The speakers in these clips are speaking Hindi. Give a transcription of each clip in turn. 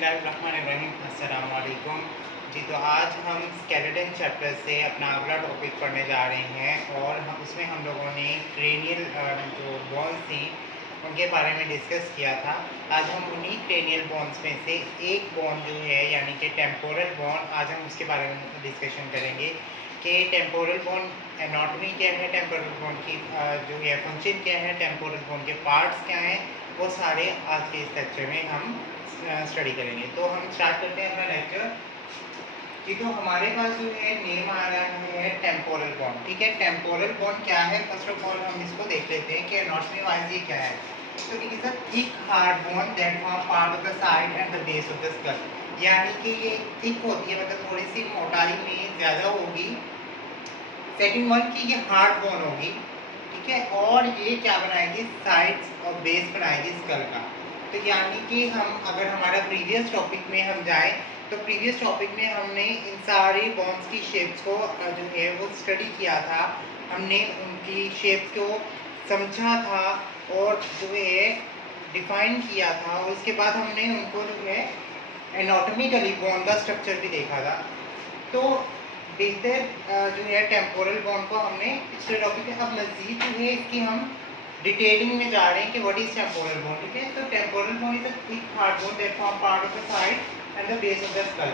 बिस्मिल्लाहिर्रहमानिर्रहीम। अस्सलाम वालेकुम जी। तो आज हम स्केलेटन चैप्टर से अपना अगला टॉपिक पढ़ने जा रहे हैं और उसमें हम लोगों ने क्रेनियल जो बोन्स थी उनके बारे में डिस्कस किया था। आज हम उन्हीं क्रेनियल बोन्स में से एक बोन जो है यानी कि टेम्पोरल बोन, आज हम उसके बारे में डिस्कशन करेंगे कि टेम्पोरल बोन एनाटॉमी क्या है, टेम्पोरल बोन की जो है फंक्शन क्या है, टेम्पोरल बोन के पार्ट्स क्या हैं, वो सारे आज के इस लेक्चर में हम स्टडी करेंगे। तो हम स्टार्ट करते हैं अपना लेक्चर कि तो हमारे पास जो है नेम आ रहा है टेम्पोरल बोन। ठीक है, टेम्पोरल बोन क्या है, फर्स्ट ऑफ ऑल हम इसको देख लेते हैं कि एनाटॉमी वाइज ये क्या है। तो it is a thick hard bone that form part of the side and the base of the skull. यानी कि ये थिक होती है, मतलब थोड़ी सी मोटाई में ज़्यादा होगी। सेकंड वन की ये हार्ड बोन होगी, ठीक है, और ये क्या बनाएगी, साइड्स और बेस बनाएगी स्कल का। तो यानी कि हम अगर हमारा प्रीवियस टॉपिक में हम जाएं तो प्रीवियस टॉपिक में हमने इन सारे बोन्स की शेप्स को जो है वो स्टडी किया था, हमने उनकी शेप्स को समझा था और जो है डिफाइन किया था, और उसके बाद हमने उनको जो है एनाटॉमिकली बोन का स्ट्रक्चर भी देखा था। तो बेहतर जो है टेम्पोरल बोन को हमने पिछले टॉपिक में, अब मज़ीद जो है इसकी हम डिटेलिंग में जा रहे हैं कि व्हाट इज टेम्पोरल बोन। ठीक है, तो temporal bone is a thick hard bone that form part of the side and the base of the skull.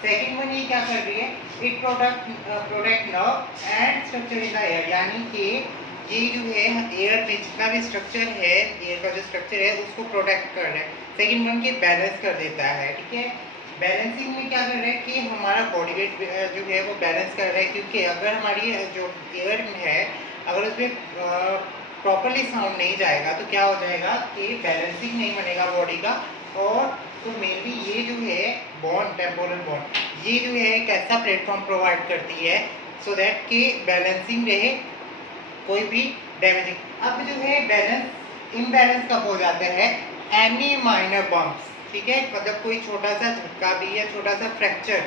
Second one ये क्या कर रही है, it protect nerve and structure in the air. यानी कि ये जो है एयर में जितना भी स्ट्रक्चर है, एयर का जो स्ट्रक्चर है उसको प्रोटेक्ट कर रहा है। सेकंड वन के बैलेंस कर देता है। ठीक है, बैलेंसिंग में क्या कर रहा है कि हमारा बॉडी वेट जो है वो बैलेंस कर रहा है, क्योंकि अगर हमारी जो एयर है अगर उसमें प्रॉपरली साउंड नहीं जाएगा तो क्या हो जाएगा कि बैलेंसिंग नहीं बनेगा बॉडी का। और तो मेनली ये जो है बोन, टेम्पोरल बोन, ये जो है एक ऐसा प्लेटफॉर्म प्रोवाइड करती है सो दैट कि बैलेंसिंग रहे, कोई भी डैमेजिंग। अब जो है बैलेंस इम्बैलेंस कब हो जाता है, एनी माइनर बम्प्स। ठीक है, मतलब कोई छोटा सा झटका भी या छोटा सा फ्रैक्चर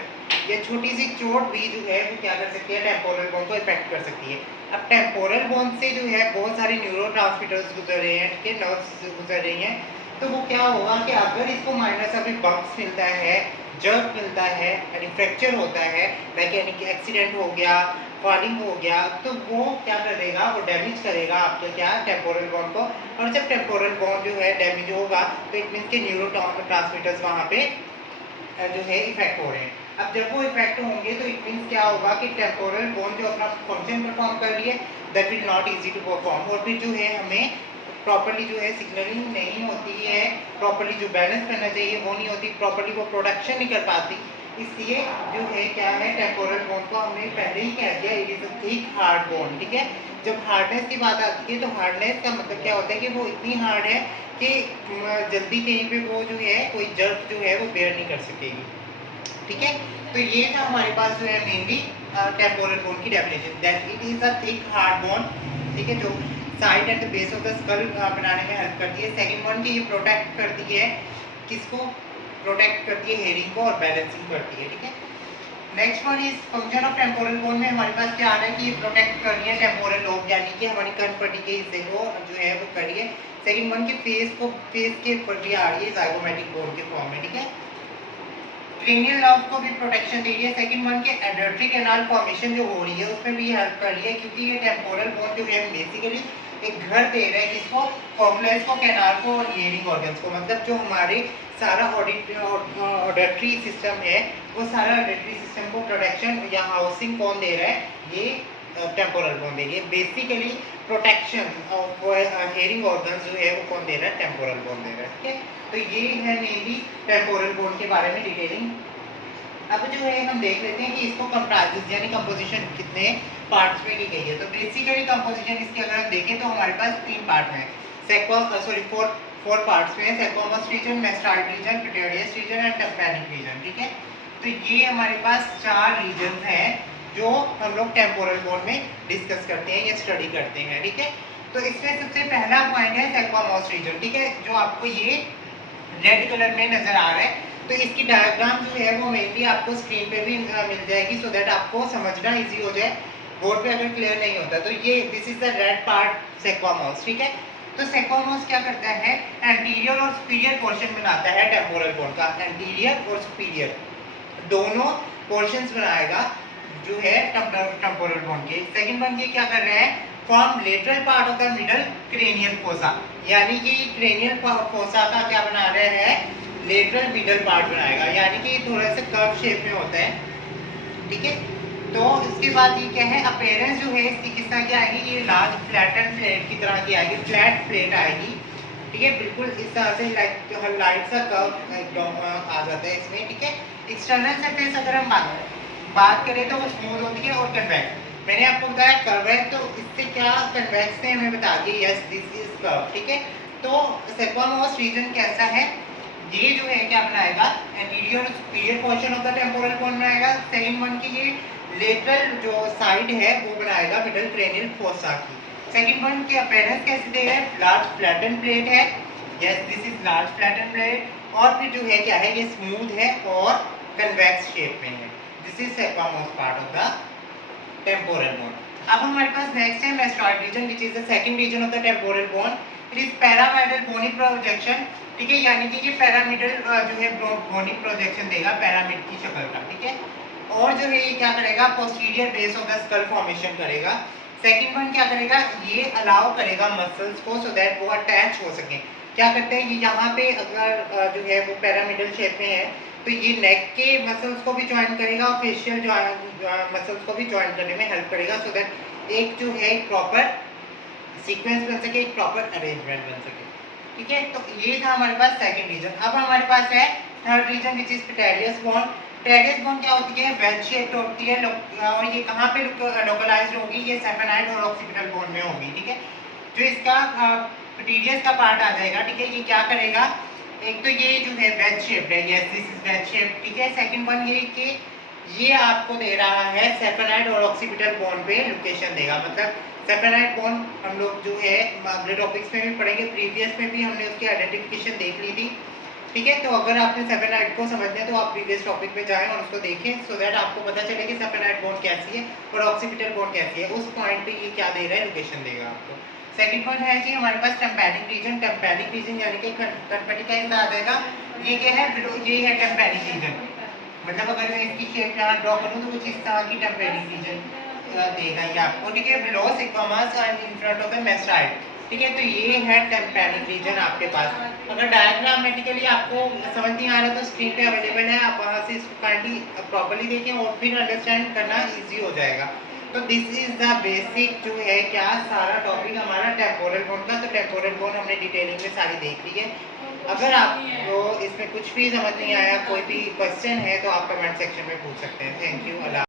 या छोटी सी चोट भी जो है वो क्या कर सकती है, टेम्पोरल बोन को इफेक्ट कर सकती है। अब टेम्पोरल बोन से जो है बहुत सारे न्यूरोट्रांसमीटर्स गुजर रहे हैं, ठीक है, नर्व्स गुजर रही हैं। तो वो क्या होगा कि अगर इसको माइनर सा भी बम्प्स मिलता है, जर्क मिलता है, यानी फ्रैक्चर होता है, लाइक यानी कि एक्सीडेंट हो गया, फॉलिंग हो गया, तो वो क्या करेगा, वो डैमेज करेगा आपके क्या टेम्पोरल बोन को। और जब टेम्पोरल बोन जो है डैमेज होगा तो इट मीन्स के न्यूरोट्रांसमीटर्स वहाँ पे जो है इफेक्ट हो रहे हैं। अब जब वो इफेक्ट होंगे तो इट मीन्स क्या होगा कि टेम्पोरल बोन जो अपना फंक्शन परफॉर्म कर रही है that will not easy to perform, और फिर जो है हमें प्रॉपर्ली जो है सिग्नलिंग नहीं होती है, प्रॉपर्ली जो बैलेंस करना चाहिए वो नहीं होती, प्रॉपर्ली वो प्रोडक्शन नहीं कर पाती। इसलिए जो है क्या है, टेम्पोरल बोन को हमने पहले ही कह दिया it is a thick hard bone. ठीक है, जब हार्डनेस की बात आती है तो हार्डनेस का मतलब क्या होता है कि वो इतनी हार्ड है कि जल्दी कहीं पे वो जो है कोई जर्क जो है वो बेयर नहीं कर सकेगी। ठीक है, तो ये था हमारे पास जो है मेनली टेम्पोरल बोन की definition, that it is a thick hard bone. ठीक है, जो side and the base of the skull बनाने में हेल्प करती है। सेकंड वन की ये प्रोटेक्ट करती है, किसको प्रोटेक्ट करती है, हेयरिंग को, और बैलेंसिंग करती है। ठीक है, next one is function of temporal bone में हमारे पास क्या आ रहा है कि ये प्रोटेक्ट कर रही है टेम्पोरल लोब, यानी कि हमारी कर्णपट्टी के हिस्से को जो है वो कर रही है। सेकंड वन के फेस के ऊपर भी आ रही है जाइगोमैटिक बोन के फॉर्म में। ठीक है, क्रेनियल नर्व को भी प्रोटेक्शन दे रही है। सेकंड वन के एडर्ट्री कैनाल फॉर्मेशन जो हो रही है उसमें भी हेल्प कर रही है, क्योंकि ये टेम्पोरल बोन जो है बेसिकली एक घर दे रहा है किसको, कॉक्लियस को, कैनाल को और हियरिंग ऑर्गन्स को। मतलब जो हमारे सारा ऑडिटरी सिस्टम है वो सारा ऑडिटरी सिस्टम को प्रोटेक्शन या हाउसिंग कौन दे रहा है, ये टेम्पोरल बोन दे रही है। Basically protection of hearing organs जो है वो कौन दे रहा है, टेम्पोरल बोन दे रहा है। ठीक है, तो ये है मेनली टेम्पोरल बोन के बारे में डिटेलिंग। अब जो है हम देख लेते हैं कि इसको कंप्राइजेस यानी कंपोजिशन कितने पार्ट्स में की गई है। तो बेसिकली कंपोजिशन इसके अगर हम देखें तो हमारे पास 3 पार्ट हैं, फोर पार्ट्स में, squamous region, mastoid region, petrous region and tympanic region. ठीक है, तो ये हमारे पास 4 रीजन हैं जो हम लोग टेम्पोरल बोन में डिस्कस करते हैं या स्टडी करते हैं। ठीक है, तो इसमें सबसे पहला पॉइंट है सेक्वमस रीजन। ठीक है, जो आपको ये रेड कलर में नजर आ रहा है, तो इसकी डायग्राम जो है वो मेनली आपको स्क्रीन पे भी मिल जाएगी सो दैट आपको समझना इजी हो जाए, बोर्ड पे अगर क्लियर नहीं होता। तो ये this is the red part squamous. ठीक है, तो सेक्वामोस क्या करता है, एंटीरियर और सुपीरियर पोर्शन बनाता है टेम्पोरल बोन का, एंटीरियर और सुपीरियर दोनों पोर्शंस बनाएगा जो है टेम्पोरल बोन के। सेकंड वन ये क्या कर रहा है, form lateral part of the middle cranial fossa, यानी कि क्रेनियल फोसा का क्या बना रहा है, लेटरल मिडल पार्ट बनाएगा, यानी कि थोड़ा सा कर्व शेप में होता है, ठीक है। तो इसके बाद ये क्या है, अपीयरेंस जो है इसकी किस तरह की आएगी, ये लार्ज फ्लैटन प्लेट की तरह की आएगी, फ्लैट प्लेट आएगी, ठीक है, बिल्कुल इस तरह से लाइट सा कर्व आ जाता है इसमें, ठीक है। एक्सटर्नल सरफेस अगर हम बात करें तो वो स्मूथ होती है और कन्वेक्स, मैंने आपको बताया कर्वेक्स, तो इससे क्या कन्वेक्स ने हमें बता दिया, यस दिस इज कर्व, ठीक है। तो सेक्वामोस रीजन कैसा है, ये जो है क्या बनाएगा, एंटीरियर और superior portion of the temporal bone बनाएगा। सेकंड वन की ये लेटरल जो साइड है वो बनाएगा मिडल क्रेनियल फोसा की। सेकंड वन की अपीयरेंस कैसे देगा, लार्ज फ्लैटन प्लेट है, yes this is large flatten plate, और फिर जो है क्या है, ये स्मूथ है और कन्वेक्स शेप में है, this is squamous part of the temporal bone. अब हमारे पास नेक्स्ट है mastoid region, which is the second region of the temporal bone, it is pyramidal bony projection, ठीक है, यानी कि ये पैरामिडल जो है बोनी प्रोजेक्शन देगा पैरामिड की शक्ल का, ठीक है। और जो है ये क्या करेगा, posterior base of the skull formation करेगा। सेकंड वन क्या करेगा, ये अलाउ करेगा मसल्स को सो दैट वो अटैच हो सके। क्या करते हैं, ये यहाँ पे अगर जो है वो पैरामिडल शेप में है तो ये नेक के मसल्स को भी ज्वाइन करेगा और फेशियल मसल्स को भी ज्वाइन करने में हेल्प करेगा, सो दैट एक जो है प्रॉपर सीक्वेंस बन सके, एक प्रॉपर अरेंजमेंट बन सके, ठीक है। तो ये था हमारे पास सेकंड रीजन। अब हमारे पास है third region which is petrous bone. Petrous bone क्या होती है, वेज शेप्ड होती है, और ये कहाँ पे लोकलाइज्ड होगी, ये सेफेनाइड और ऑक्सीपिटल बोन में होगी, ठीक है। जो इसका पेटाइलियस का पार्ट आ जाएगा, ठीक है, ये क्या करेगा, एक तो ये जो है वेज शेप्ड है, yes this is wedge shaped, ठीक है। सेकंड वन ये कि ये आपको दे रहा है सेफेनाइड और ऑक्सीपिटल बोन पे लोकेशन देगा, मतलब सेफेनाइड बोन हम लोग जो है अगले टॉपिक्स में भी पढ़ेंगे, प्रीवियस में भी हमने उसकी आइडेंटिफिकेशन देख ली थी, ठीक है। तो अगर आपने सेफेनाइड को समझना है तो आप प्रीवियस टॉपिक पे जाएं और उसको देखें, सो दैट आपको पता चले कि सेफेनाइड बोन कैसी है और ऑक्सीपिटल बोन कैसी है, उस पॉइंट पे ये क्या दे रहा है, लोकेशन देगा आपको। सेकंड पॉइंट है कि हमारे पास टेम्पैनिक रीजन, टेम्पैनिक रीजन यानी कि कटपटी का हिस्सा आ जाएगा, ये क्या है, ये है टेम्पैनिक रीजन, मतलब अगर मैं इसकी शेप यहाँ ड्रॉ करूँ तो कुछ इस तरह की टेम्पैनिक रीजन देगा ये आपको, ठीक है, below squamous and in front of the mastoid, ठीक है। तो ये है टेम्पैनिक रीजन आपके पास। अगर डायग्रामेटिकली आपको समझ नहीं आ रहा तो स्क्रीन पे अवेलेबल है, आप वहाँ से इसको काइंडली प्रॉपर्ली देखें और फिर अंडरस्टैंड करना इजी हो जाएगा। तो दिस इज द बेसिक जो है क्या सारा टॉपिक हमारा टेम्पोरल बोन का। तो टेम्पोरल बोन हमने डिटेलिंग में सारी देख ली है। अगर आपको इसमें कुछ भी समझ नहीं आया, कोई भी क्वेश्चन है तो आप कमेंट सेक्शन में पूछ सकते हैं। Thank you. अल्लाह।